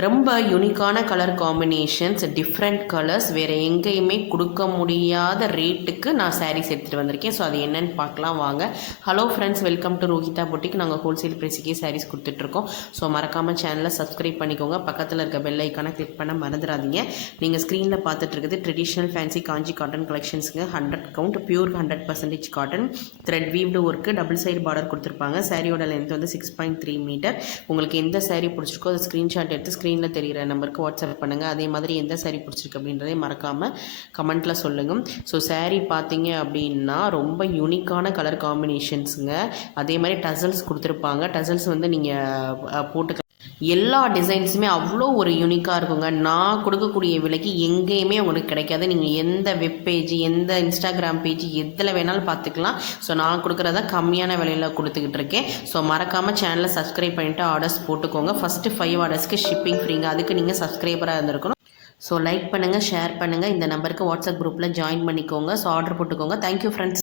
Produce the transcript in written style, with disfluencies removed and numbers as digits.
ரொம்ப யூனிக்கான colour combinations, different colours, வேறு எங்கேயுமே கொடுக்க முடியாத ரேட்டுக்கு நான் சாரீஸ் எடுத்துகிட்டு வந்திருக்கேன். ஸோ அது என்னென்னு பார்க்கலாம் வாங்க. Hello friends, welcome to Rohitha boutique. நாங்கள் ஹோல்சேல் ப்ரைஸுக்கே சாரீஸ் கொடுத்துட்ருக்கோம். ஸோ மறக்காமல் சேனலை சப்ஸ்கிரைப் பண்ணிக்கோங்க. பக்கத்தில் இருக்க பெல் ஐக்கானை கிளிக் பண்ண மறந்துடாதீங்க. நீங்கள் ஸ்க்ரீனில் பார்த்துட்டு இருக்குது ட்ரெடிஷ்னல் ஃபேன்சி காஞ்சி காட்டன் கலெக்ஷன்ஸுங்க. 100 count pure 100% cotton, thread weaved work, double side border கொடுத்துருப்பாங்க. சாரியோட லென்த் வந்து 6.3 மீட்டர். உங்களுக்கு எந்த சாரீ பிடிச்சிருக்கோ அதை ஸ்க்ரீன்ஷாட் எடுத்து ஸ்க்ரீனில் தெரிகிற நம்பருக்கு வாட்ஸ்அப் பண்ணுங்கள். அதே மாதிரி எந்த சாரீ பிடிச்சிருக்கு அப்படின்றதே மறக்காமல் கமெண்ட்டில் சொல்லுங்கள். ஸோ சாரீ பார்த்தீங்க அப்படின்னா ரொம்ப யூனிக்கான கலர் காம்பினேஷன்ஸுங்க. அதே மாதிரி டசல்ஸ் கொடுத்துருப்பாங்க. டசல்ஸ் வந்து நீங்கள் போட்டு எல்லா டிசைன்ஸுமே அவ்வளோ ஒரு யூனிக்காக இருக்குங்க. நான் கொடுக்கக்கூடிய விலைக்கு எங்கேயுமே உங்களுக்கு கிடைக்காது. நீங்கள் எந்த வெப் பேஜ், எந்த இன்ஸ்டாகிராம் பேஜ், எதில் வேணாலும் பார்த்துக்கலாம். ஸோ நான் கொடுக்குறத கம்மியான விலையில் கொடுத்துக்கிட்டு இருக்கேன். ஸோ மறக்காமல் சேனலை சப்ஸ்கிரைப் பண்ணிவிட்டு ஆர்டர்ஸ் போட்டுக்கோங்க. ஃபஸ்ட்டு 5 ஆர்டர்ஸ்க்கு ஷிப்பிங் ஃப்ரீங்க. அதுக்கு நீங்கள் சப்ஸ்கிரைபராக இருந்திருக்கணும். ஸோ லைக் பண்ணுங்கள், ஷேர் பண்ணுங்கள். இந்த நம்பருக்கு வாட்ஸ்அப் குரூப்பில் ஜாயின் பண்ணிக்கோங்க. ஸோ ஆர்டர் போட்டுக்கோங்க. Thank you friends.